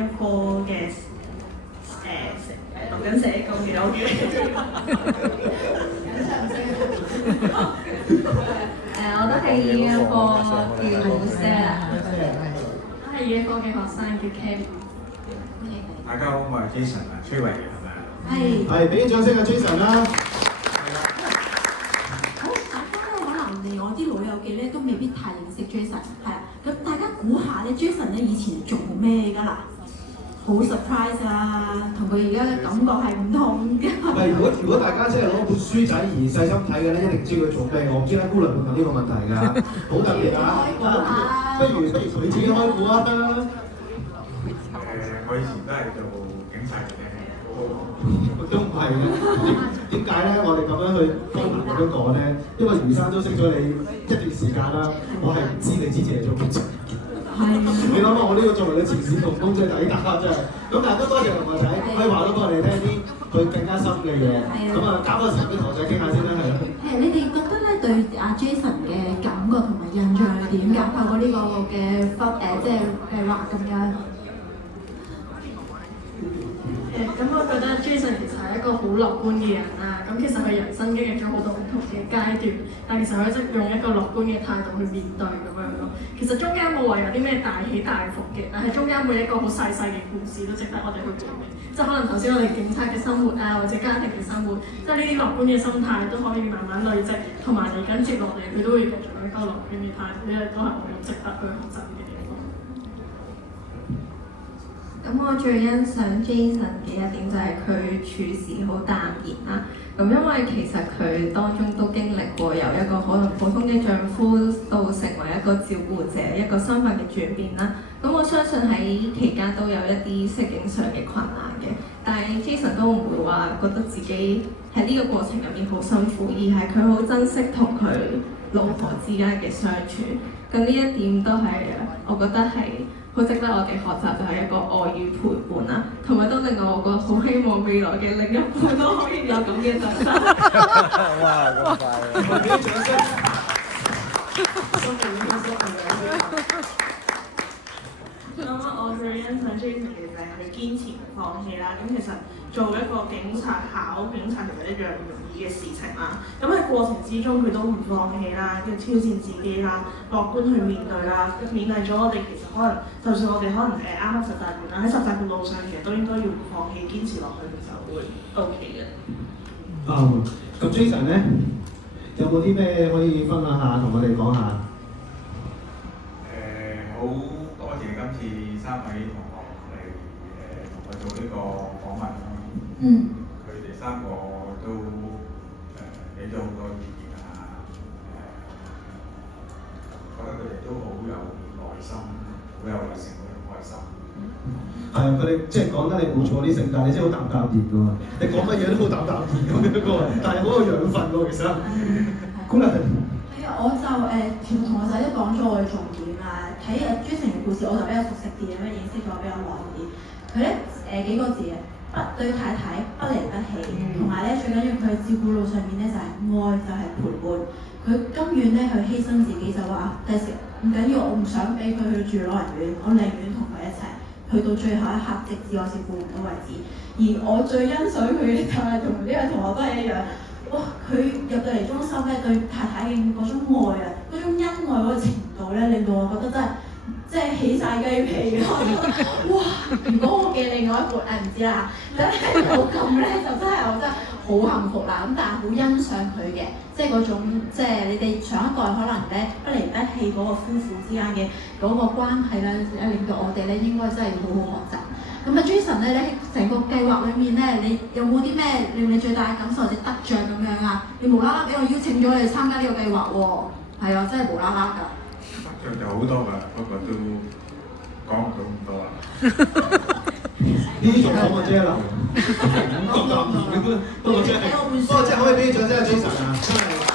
一科嘅讀緊社工嘅，我記得。我都係呢一科叫 Stella， 我係呢一科嘅學生叫 Kelly。大家好，我係 Jason 啊，崔維嘅係咪啊？係，俾啲掌聲啊 Jason 啦！好，大家咧可能我啲老友記咧都未必太認識 Jason， 係啊，咁大家估下咧 Jason 咧以前做咩㗎啦？好 surprise 啊，同佢而家嘅感覺係唔同㗎。唔係，如果大家即係攞本書仔而細心睇嘅咧，一定知佢做咩。我唔知咧，姑娘會問呢個問題㗎，好特別㗎。不如佢自己開估啊！我以前都係做警察嘅，都唔係嘅。點解咧？我哋咁樣去開門咁樣講咧，因為余生都識咗你一段時間啦，我係唔知你之前係做警察。你諗下，我呢個作為你前線同工真係抵打真係。咁但係都多謝同學仔，可以話到俾我哋聽啲佢更加深嘅嘢。咁啊，交個時間俾同學仔傾下先啦，係啦。你哋覺得咧對阿 Jason 嘅感覺同埋印象係點㗎？透過呢個嘅即係計劃咁樣。咁我覺得 Jason 其實係一個好樂觀嘅人啦。咁其實佢人生經歷咗好多唔同嘅階段，但其實佢一直用一個樂觀嘅態度去面對咁樣咯。其實中間冇話有啲咩大起大伏嘅，但係中間每一個好細細嘅故事都值得我哋去回味。即係可能頭先我哋警察嘅生活啊，或者家庭嘅生活，即係呢啲樂觀嘅心態都可以慢慢累積，同埋嚟緊接落嚟佢都會繼續用一個樂觀嘅態度，呢個都係我哋值得去學習嘅地方。咁我最欣賞 Jason 嘅一點就係佢處事好淡然啦。咁因為其實佢當中都經歷過由一個可能普通嘅丈夫到成為一個照顧者，一個身份嘅轉變啦。咁我相信喺期間都有一啲適應上嘅困難嘅，但係 Jason 都唔會話覺得自己喺呢個過程入面好辛苦，而係佢好珍惜同佢老婆之間嘅相處。咁呢一點都係我覺得係好值得我哋學習，就係一個愛與陪伴啦，同埋都令我覺得好希望未來嘅另一半都可以有咁嘅特質。哇！咁快俾啲掌聲。咁我最欣賞 Jason 嘅就係佢堅持唔放棄啦。咁其實做一個警察考警察其實一樣唔容易嘅事情啦。咁喺過程之中佢都唔放棄啦，跟住挑戰自己啦，樂觀去面對啦，勉勵咗我哋。其實可能就算我哋可能啱啱實習完啦，喺實習嘅路上其實都應該要唔放棄，堅持落去其實會 OK 嘅。咁 Jason 咧有冇啲咩可以分享下，同我哋講下？好多謝今次三位同學嚟同我做呢個訪問啦。佢哋三個都俾咗好多意見啊，覺得佢哋都好有耐心，好有耐性，好有開心。係啊，佢哋即係講得你冇錯啲性格，你真係好淡淡然㗎喎。你講乜嘢都好淡淡然咁樣㗎喎，但係好有養分喎，其實。姑娘。係啊，我就全部同學仔都講咗我嘅重點啦。睇Jason嘅故事，我就比較熟悉啲，咁樣認識咗比較耐啲。佢咧幾個字嘅，對太太不離不棄，同埋咧最緊要佢照顧路上面咧就係愛，就係陪伴。佢甘願咧去犧牲自己，就話第時唔緊要，我唔想俾佢去住老人院，我寧願同佢一齊去到最後一刻，直至我照顧唔到為止。而我最欣賞佢嘅就係同呢位同學都係一樣。哇！佢入到嚟中心咧，對太太嘅嗰種愛啊，嗰種恩愛嗰個程度咧，令到我覺得真係起晒雞皮啊！哇！如果我嘅另外一半唔知啦，真係有咁咧，就真係我真係好幸福啦！咁但係好欣賞佢嘅，即係嗰種即係你哋上一代可能咧不離不棄嗰個夫婦之間嘅嗰個關係咧，令到我哋咧應該真係要好好學習。咁啊 Jason 咧，喺成個計劃裏面咧，你有冇啲咩令你最大嘅感受或者得獎咁樣啊？你無啦啦俾我邀請咗你參加呢個計劃喎，係啊，真係無啦啦㗎。得獎就好多㗎，不過都講唔到咁多啦。呢啲仲講我姐流，咁淡然咁樣，不過真係可以俾啲掌聲啊 Jason 啊，真係。